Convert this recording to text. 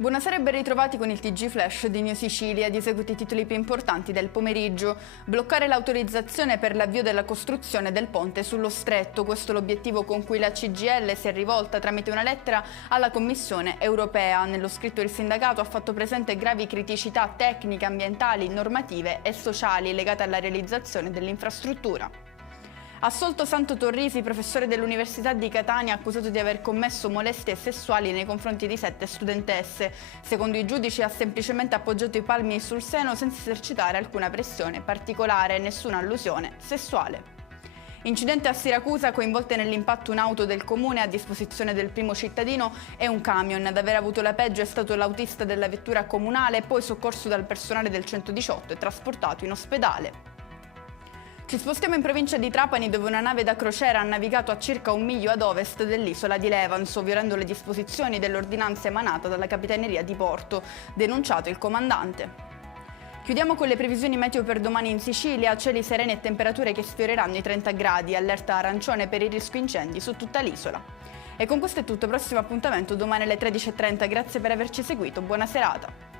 Buonasera e ben ritrovati con il TG Flash di New Sicilia. Di seguito i titoli più importanti del pomeriggio. Bloccare l'autorizzazione per l'avvio della costruzione del ponte sullo Stretto. Questo è l'obiettivo con cui la CGIL si è rivolta tramite una lettera alla Commissione europea. Nello scritto il sindacato ha fatto presente gravi criticità tecniche, ambientali, normative e sociali legate alla realizzazione dell'infrastruttura. Assolto Santo Torrisi, professore dell'Università di Catania, accusato di aver commesso molestie sessuali nei confronti di 7 studentesse. Secondo i giudici ha semplicemente appoggiato i palmi sul seno senza esercitare alcuna pressione particolare e nessuna allusione sessuale. Incidente a Siracusa, coinvolte nell'impatto un'auto del comune a disposizione del primo cittadino e un camion. Ad aver avuto la peggio è stato l'autista della vettura comunale, poi soccorso dal personale del 118 e trasportato in ospedale. Ci spostiamo in provincia di Trapani, dove una nave da crociera ha navigato a circa 1 miglio ad ovest dell'isola di Levanzo, violando le disposizioni dell'ordinanza emanata dalla Capitaneria di Porto, denunciato il comandante. Chiudiamo con le previsioni meteo per domani in Sicilia: cieli sereni e temperature che sfioreranno i 30 gradi, allerta arancione per il rischio incendi su tutta l'isola. E con questo è tutto, prossimo appuntamento domani alle 13:30. Grazie per averci seguito, buona serata.